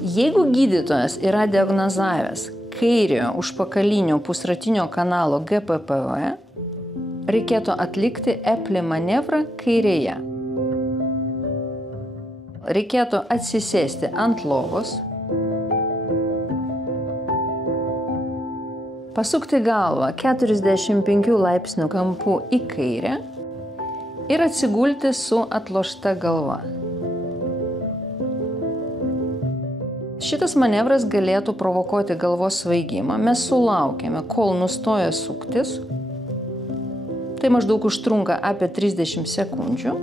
Jeigu gydytojas yra diagnozavęs kairiojo užpakalinio pusratinio kanalo GPPV, reikėtų atlikti EPLI manevrą kairėje. Reikėtų atsisėsti ant lovos, pasukti galvą 45 laipsnių kampu į kairę ir atsigulti su atlošta galva. Šitas manevras galėtų provokuoti galvos svaigimą. Mes sulaukiame, kol nustoja suktis. Tai maždaug užtrunka apie 30 sekundžių.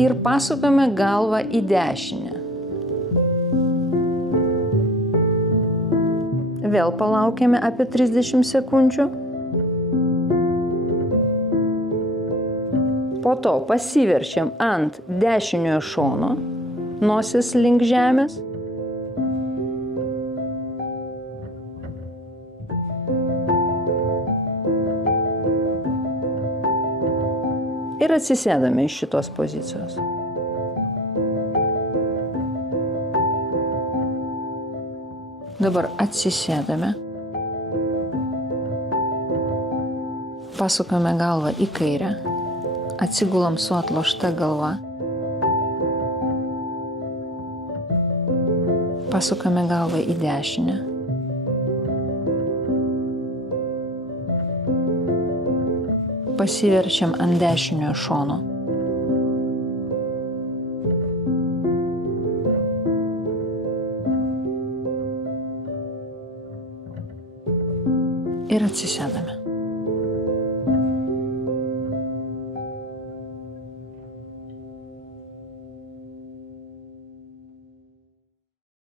Ir pasukame galvą į dešinę. Vėl palaukiame apie 30 sekundžių. Po to pasiverčiam ant dešiniojo šono, nosis link žemės. Ir atsisėdame iš šitos pozicijos. Dabar atsisėdame. Pasukame galvą į kairę. Atsigulam su atlošta galva. Pasukame galvą į dešinę. Pasiverčiam ant dešiniojo šono. Ir atsisėdame.